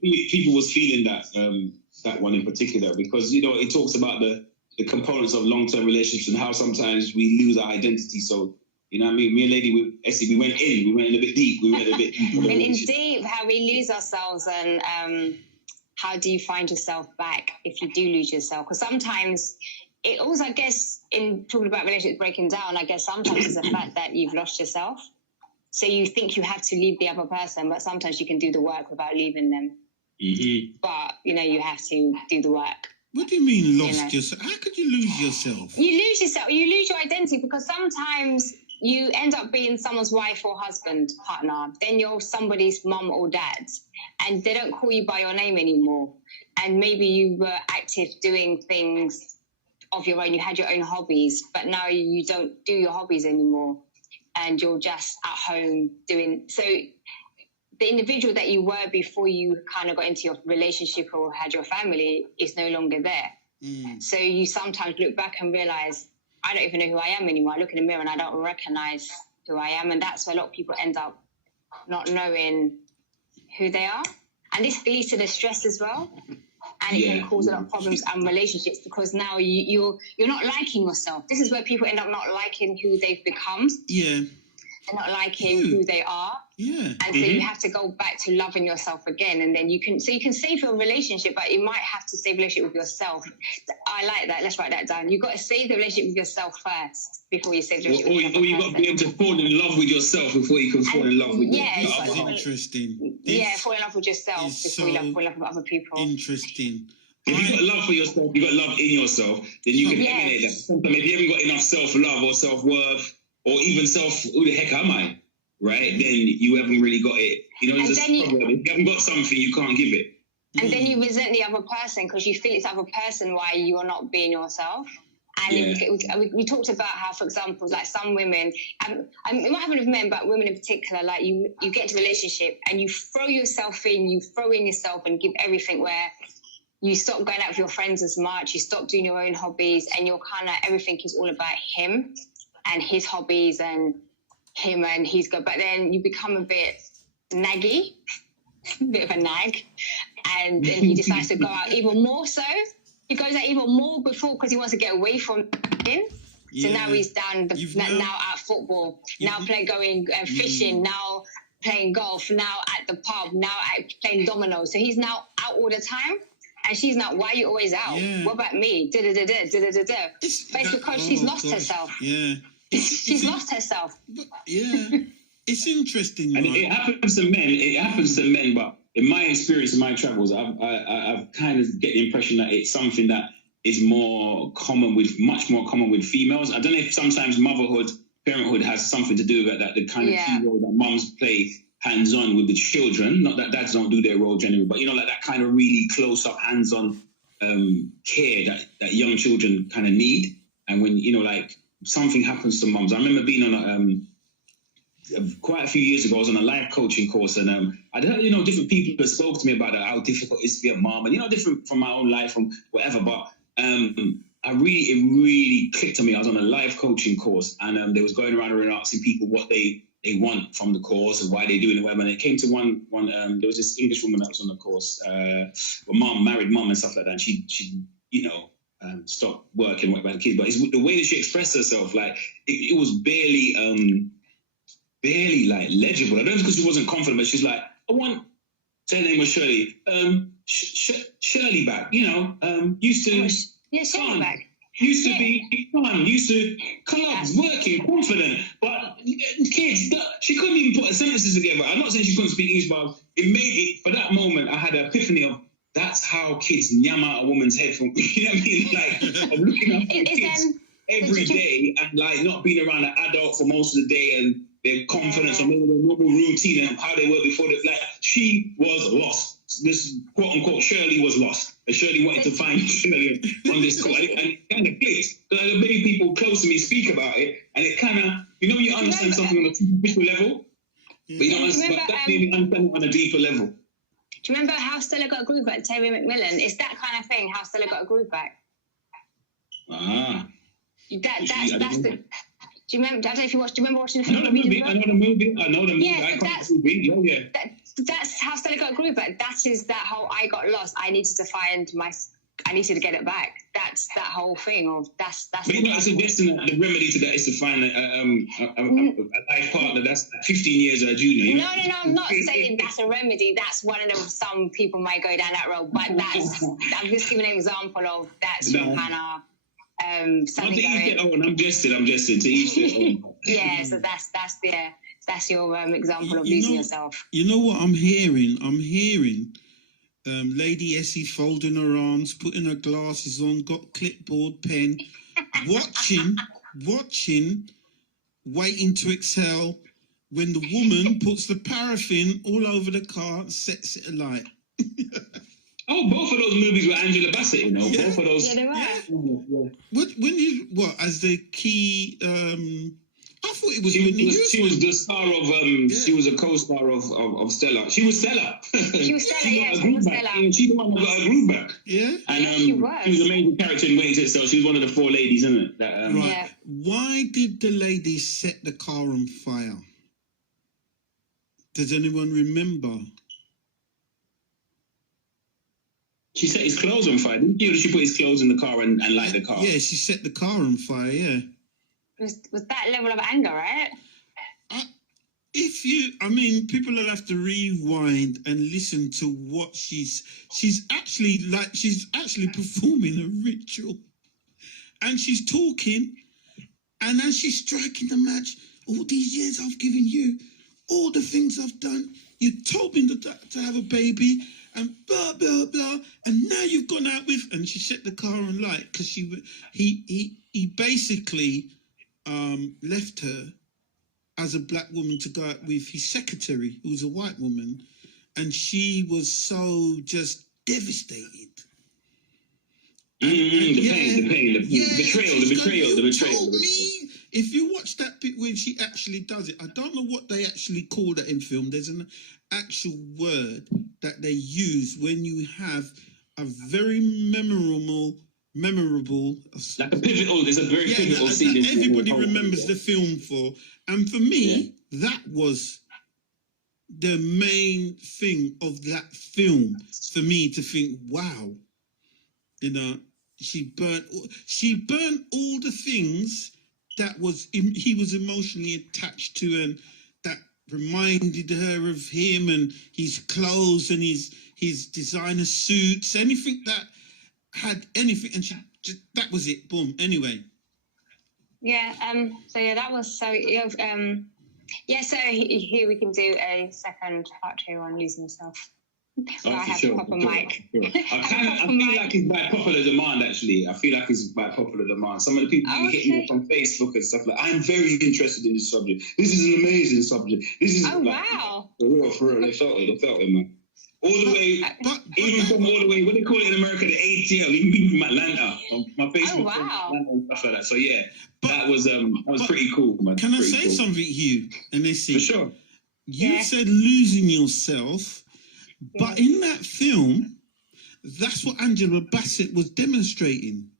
people was feeling that one in particular, because it talks about the components of long-term relationships and how sometimes we lose our identity. So you know what I mean? Me and Lady Esi, we went in a bit deep. We went a bit deep. And in deep, how we lose ourselves, and how do you find yourself back if you do lose yourself? Because sometimes it also, I guess, in talking about relationships breaking down, I guess sometimes it's the fact that you've lost yourself. So you think you have to leave the other person, but sometimes you can do the work without leaving them. Mm-hmm. But, you have to do the work. What do you mean lost yourself? How could you lose yourself? You lose yourself. You lose your identity, because sometimes you end up being someone's wife or husband, partner. Then you're somebody's mum or dad, and they don't call you by your name anymore. And maybe you were active doing things of your own. You had your own hobbies, but now you don't do your hobbies anymore, and you're just at home doing. So the individual that you were before you kind of got into your relationship or had your family is no longer there. So you sometimes look back and realize, I don't even know who I am anymore. I look in the mirror and I don't recognize who I am. And that's where a lot of people end up not knowing who they are. And this leads to the stress as well. And it can cause a lot of problems and relationships, because now you're not liking yourself. This is where people end up not liking who they've become. Yeah. They're not liking who they are. Yeah. And so you have to go back to loving yourself again. And then you can save your relationship, but you might have to save a relationship with yourself. I like that. Let's write that down. You've got to save the relationship with yourself first before you save the relationship with Or you've got to be able to fall in love with yourself before you can fall in love with yourself. That's interesting. Fall in love with yourself before you fall in love with other people. Interesting. If you've got love for yourself, you've got love in yourself, then you can emanate that. Sometimes if you haven't got enough self-love or self-worth, or even who the heck am I, right? Then you haven't really got it. It's a problem. If you haven't got something, you can't give it. And then you resent the other person because you feel it's the other person why you are not being yourself. And we talked about how, for example, like some women, it might happen with men, but women in particular, like you get into a relationship and you throw yourself in, yourself and give everything, where you stop going out with your friends as much, you stop doing your own hobbies, and you're kind of, everything is all about him and his hobbies and him and he's good. But then you become a bit naggy, a bit of a nag. And then he decides to go out even more so. He goes out even more before because he wants to get away from him. So now he's down, now at football, now going fishing, now playing golf, now at the pub, now playing dominoes. So he's now out all the time. And she's not, why are you always out? Yeah. What about me? But it's because she's lost herself. Yeah. She's lost herself. It's interesting. And it happens to men, but in my experience, in my travels, I've kind of get the impression that it's something that is much more common with females. I don't know if sometimes parenthood has something to do with that, the kind of key role that mums play hands-on with the children. Not that dads don't do their role generally, but like that kind of really close-up, hands-on care that young children kind of need. And when like something happens to mums, I remember being on quite a few years ago, I was on a life coaching course, and I heard different people that spoke to me about how difficult it is to be a mom, and different from my own life, from whatever. But it really clicked on me. I was on a life coaching course, and they was going around and asking people what they want from the course and why they're doing it, and it came to one. There was this English woman that was on the course, married mom and stuff like that. And she stopped working, went about the kids, but it's the way that she expressed herself, like it was barely like legible. I don't know, because she wasn't confident, but she's like, I want. Her name was Shirley. Shirley back. Used to. Shirley back. Used to be fun, used to clubs, working, confident, but kids, she couldn't even put her sentences together. I'm not saying she couldn't speak English, but it made it, for that moment, I had an epiphany of, that's how kids nyam out a woman's head from, you know what I mean? Like, of looking at kids every day and like not being around an adult for most of the day and their confidence or maybe their normal routine and how they were before. Like, she was lost. This quote-unquote Shirley was lost. And Shirley wanted to find Shirley on this call. And it kind of clicked. Because many people close to me speak about it. And it kind of, when you understand something on a superficial level, but you don't understand, but that made me understand it on a deeper level. Do you remember How Stella Got a Groove Back, Terry McMillan? It's that kind of thing, How Stella Got a Groove Back. Ah. That's the... Do you remember? I don't know if you watched. Do you remember watching the film? I know the movie. I know the movie. I can't movie. that's how Stella got a group back. That is that whole I got lost. I needed to get it back. That's that whole thing of that's. But you're not suggesting that the remedy to that is to find a life partner that's 15 years or a junior. No. I'm not saying that's a remedy. That's one of them. Some people might go down that road, but I'm just giving an example of that's kind of something. I'm jesting. To each their own. Yeah, so that's your example of losing yourself. You know what I'm hearing? I'm hearing Lady Esi folding her arms, putting her glasses on, got clipboard, pen, watching, waiting to exhale when the woman puts the paraffin all over the car and sets it alight. Oh, both of those movies were Angela Bassett, you know. Yeah. Both of those. Yeah, they were. What as the key? I thought it was. She was the star of. She was a co-star of Stella. She was Stella. She was Stella. She was Stella. She the one who got her groove back. Yeah. And she was. She was a major character in Waiting to Excel. She was one of the 4 ladies, isn't it? That, right. Yeah. Why did the lady set the car on fire? Does anyone remember? She set his clothes on fire, didn't she? Or did she put his clothes in the car and light the car? Yeah, she set the car on fire, yeah. Was that level of anger, right? People will have to rewind and listen to what she's actually performing a ritual. And she's talking, and as she's striking the match, all these years I've given you, all the things I've done, you told me to have a baby, and blah, blah, blah, and now you've gone out with, and she set the car on light, because he basically left her as a black woman to go out with his secretary, who was a white woman, and she was so just devastated. The pain, the betrayal. Me, if you watch that bit when she actually does it, I don't know what they actually call that in film. There's an actual word that they use when you have a very memorable. Like a pivotal. There's a very pivotal scene. That everybody remembers the film for, and for me, that was the main thing of that film. For me to think, wow, you know, she burnt all the things that he was emotionally attached to, and that reminded her of him and his clothes and his designer suits, anything that had anything, and that was it. Boom. Anyway. Yeah. So yeah, that was so. Yeah. So here we can do a second part 2 on losing yourself. So I have a proper mic. I feel like it's by popular demand, actually. I feel like it's by popular demand. Some of the people you get me from Facebook and stuff like, I'm very interested in this subject. This is an amazing subject. This is wow. For real. They felt it, man. All the way, from all the way, what do they call it in America, the ATL, even from Atlanta, my Facebook and stuff like that. So yeah, that was pretty cool, man. Can I say something, Hugh? And they see. For sure. You said losing yourself. But in that film, that's what Angela Bassett was demonstrating.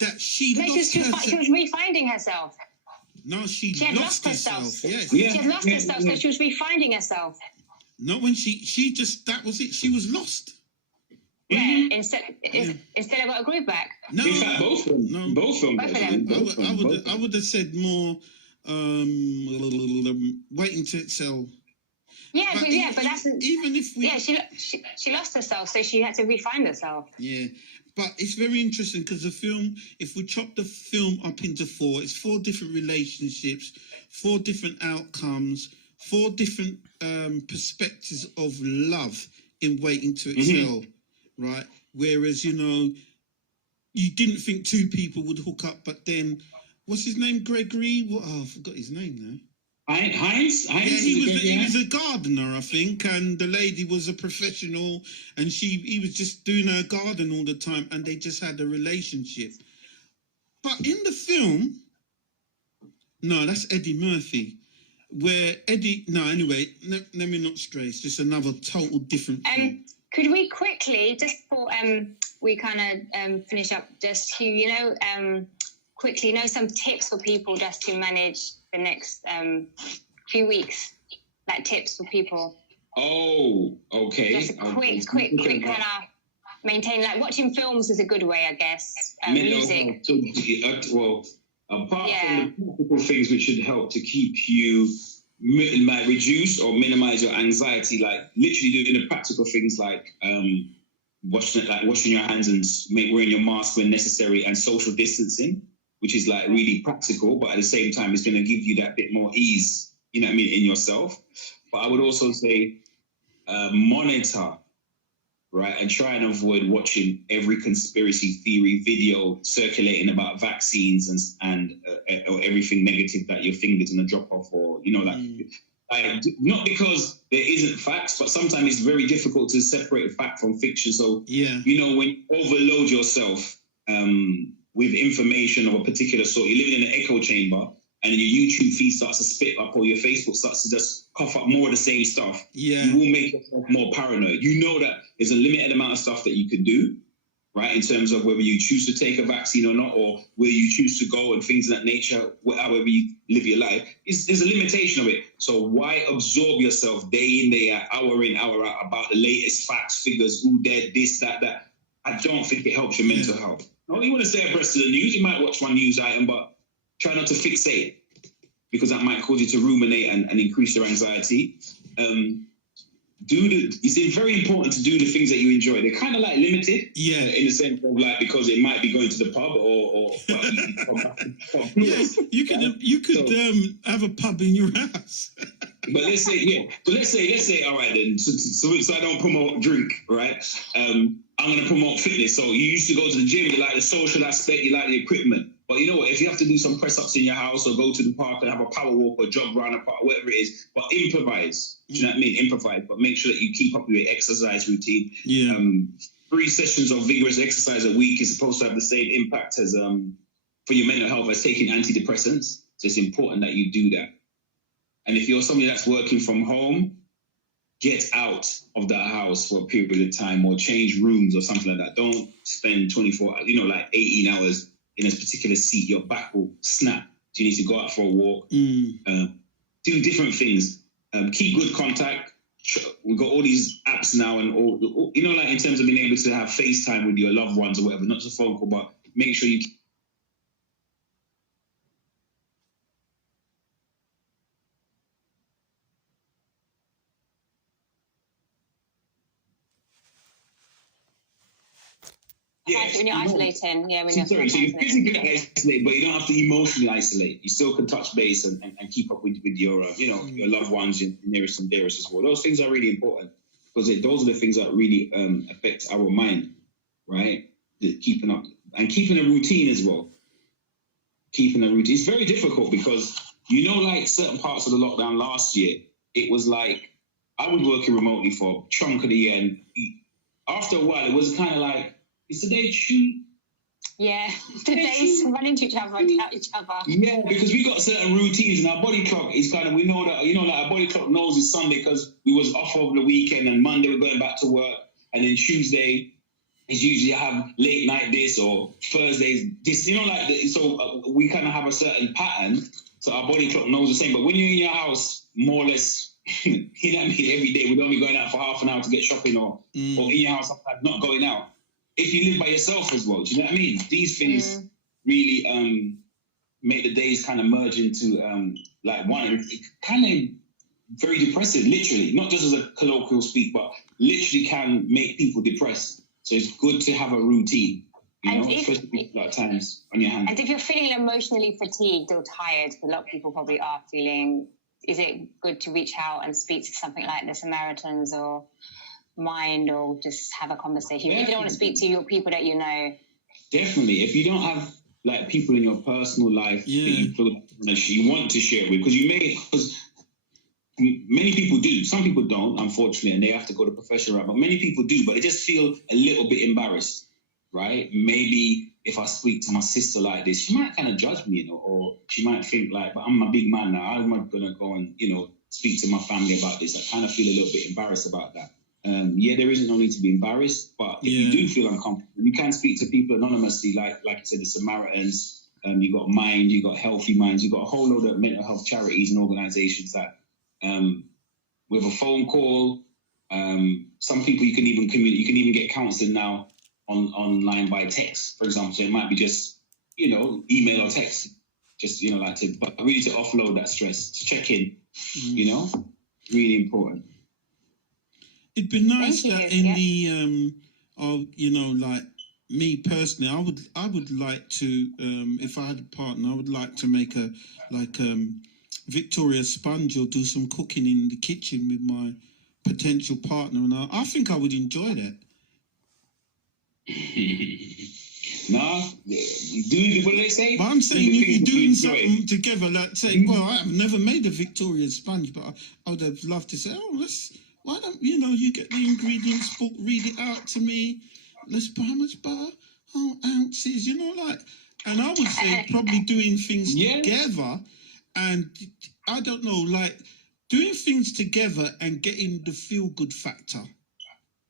That she lost herself. She was refinding herself. No, she had lost herself. Yes. She had lost herself, so she was refinding herself. Not when she just, that was it. She was lost. Yeah, instead I got a group back. No, in fact, both of them. No, both of them. I would have said more waiting to excel. Yeah, but that's even if we. Yeah, she lost herself, so she had to refine herself. Yeah, but it's very interesting because the film, if we chop the film up into 4, it's 4 different relationships, 4 different outcomes, 4 different perspectives of love in Waiting to Excel, right? Whereas, you know, you didn't think 2 people would hook up, but then, what's his name? Gregory? I forgot his name now. Heinz? Yeah, he was a gardener, I think, and the lady was a professional, and he was just doing her garden all the time, and they just had a relationship. But in the film, no, that's Eddie Murphy, where anyway, let me not stray, it's just another total different thing. Could we quickly, just before we kind of finish up, just Hugh, you know, quickly, some tips for people just to manage the next few weeks like tips for people. Oh, okay. Just a quick kind of maintain. Like watching films is a good way, I guess. Music. Well, apart from the practical things which should help to keep you reduce or minimize your anxiety, like literally doing the practical things like washing your hands and wearing your mask when necessary, and social distancing, which is like really practical, but at the same time it's going to give you that bit more ease, you know what I mean, in yourself. But I would also say monitor, right, and try and avoid watching every conspiracy theory video circulating about vaccines and or everything negative that your finger's gonna drop off, or not because there isn't facts, but sometimes it's very difficult to separate fact from fiction. So you know, when you overload yourself with information of a particular sort, you're living in an echo chamber, and then your YouTube feed starts to spit up, or your Facebook starts to just cough up more of the same stuff. You will make yourself more paranoid. You know that there's a limited amount of stuff that you can do, right, in terms of whether you choose to take a vaccine or not, or where you choose to go and things of that nature, however you live your life. There's a limitation of it. So why absorb yourself day in, day out, hour in, hour out about the latest facts, figures, who dead, this, that, that? I don't think it helps your mental health. No, you want to stay abreast of the news. You might watch one news item, but try not to fixate, because that might cause you to ruminate and increase your anxiety. It's very important to do the things that you enjoy. They're kind of like limited, in the sense of like, because it might be going to the pub or you could have a pub in your house. But let's say, all right then. So I don't promote drink, right? I'm going to promote fitness. So you used to go to the gym. You like the social aspect. You like the equipment. But you know what? If you have to do some press-ups in your house, or go to the park and have a power walk or jog around the park, whatever it is, but improvise. Do you know what I mean? Improvise, but make sure that you keep up with your exercise routine. 3 sessions of vigorous exercise a week is supposed to have the same impact as for your mental health as taking antidepressants. So it's important that you do that. And if you're somebody that's working from home, get out of that house for a period of time, or change rooms or something like that. Don't spend 18 hours in a particular seat. Your back will snap. So you need to go out for a walk, do different things, keep good contact. We've got all these apps now, and all, you know, like in terms of being able to have FaceTime with your loved ones or whatever, not just a phone call, but make sure you keep. When you're isolating, when you're so you're physically isolated, but you don't have to emotionally isolate. You still can touch base and keep up with your your loved ones, your nearest and dearest as well. Those things are really important, because those are the things that really affect our mind, right? Keeping up and keeping a routine as well. Keeping a routine. It's very difficult because, you know, like certain parts of the lockdown last year, it was like I was working remotely for a chunk of the year, and after a while, it was kind of like, is today true? Yeah, the days run into each other, out each other. Yeah, because we got certain routines, and our body clock is kind of, we know that, like our body clock knows it's Sunday because we was off over the weekend, and Monday we're going back to work, and then Tuesday is usually I have late night this, or Thursdays this, so we kind of have a certain pattern, so our body clock knows the same. But when you're in your house, more or less, you know what I mean, every day, we're only going out for half an hour to get shopping, or in your house, not going out. If you live by yourself as well, do you know what I mean? These things really make the days kind of merge into like one, kind of very depressive, literally, not just as a colloquial speak, but literally can make people depressed. So it's good to have a routine, especially a lot of times on your hands. And if you're feeling emotionally fatigued or tired, a lot of people probably are feeling, is it good to reach out and speak to something like the Samaritans or Mind, or just have a conversation? If you don't want to speak to your people that you know. Definitely. If you don't have like people in your personal life that you feel like you want to share with, because many people do. Some people don't, unfortunately, and they have to go to professional route, but many people do, but they just feel a little bit embarrassed, right? Maybe if I speak to my sister like this, she might kind of judge me, or she might think like, but I'm a big man now, how am I going to go and, speak to my family about this? I kind of feel a little bit embarrassed about that. There isn't no need to be embarrassed, but if you do feel uncomfortable, you can speak to people anonymously, like I said, the Samaritans. You got Mind, you got Healthy Minds, you got a whole load of mental health charities and organisations that with a phone call. Some people you can even communicate. You can even get counselling now online by text, for example. So it might be just, email or text, just, but really to offload that stress, to check in, really important. It'd be nice that in the, like me personally, I would like to, if I had a partner, I would like to make a, Victoria Sponge or do some cooking in the kitchen with my potential partner. And I think I would enjoy that. Nah, do what do they say? But I'm saying you're doing something together, like saying, well, I've never made a Victoria Sponge, but I would have loved to say, why don't you get the ingredients book, read it out to me. Let's buy how much butter, ounces, and I would say probably doing things together, and I don't know, like doing things together and getting the feel good factor.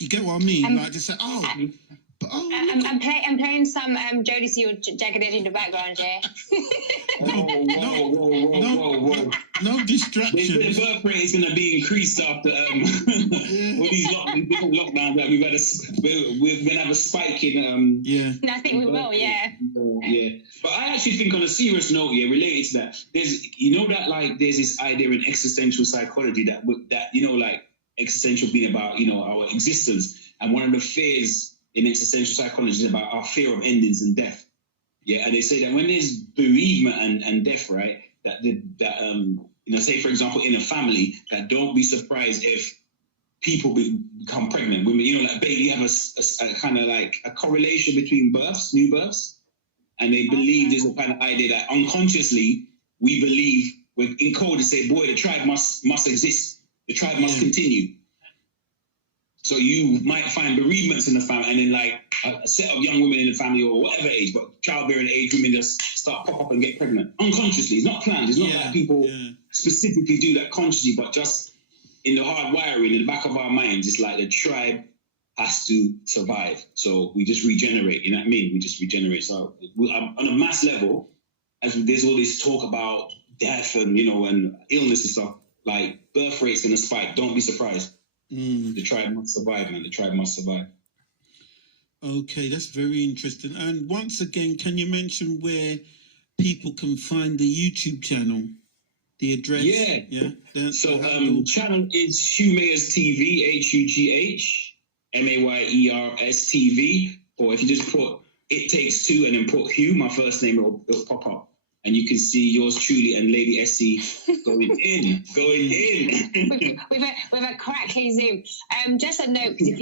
You get what I mean? Like to say, I'm playing some Jodeci or Jagged Edge in the background, yeah. No distraction. The birth rate is going to be increased after all these different lockdowns that we've had. We're going to have a spike in. No, I think we will. Yeah. But I actually think, on a serious note, related to that, there's there's this idea in existential psychology that existential being about our existence, and one of the fears in existential psychology is about our fear of endings and death. Yeah, and they say that when there's bereavement and death, right, say for example in a family, that don't be surprised if people become pregnant. Women, you have a kind of like a correlation between new births, and they believe there's a kind of idea that unconsciously we believe we're encoded to say, boy, the tribe must exist, the tribe must continue. So you might find bereavements in the family, and then like a set of young women in the family, or whatever age, but childbearing age women just start pop up and get pregnant unconsciously. It's not planned. It's not like people specifically do that consciously, but just in the hard wiring in the back of our minds, it's like the tribe has to survive. So we just regenerate. You know what I mean? We just regenerate. So on a mass level, as there's all this talk about death and and illness and stuff, like birth rate's gonna spike. Don't be surprised. The tribe must survive, man. The tribe must survive. Okay, that's very interesting. And once again, can you mention where people can find the YouTube channel? The address? So channel is Hughmayers TV, HUGHMAYERS TV. Or if you just put It Takes Two and then put Hugh, my first name, it'll pop up. And you can see yours truly and Lady Esi going in. with a crackly Zoom. Just a note, because if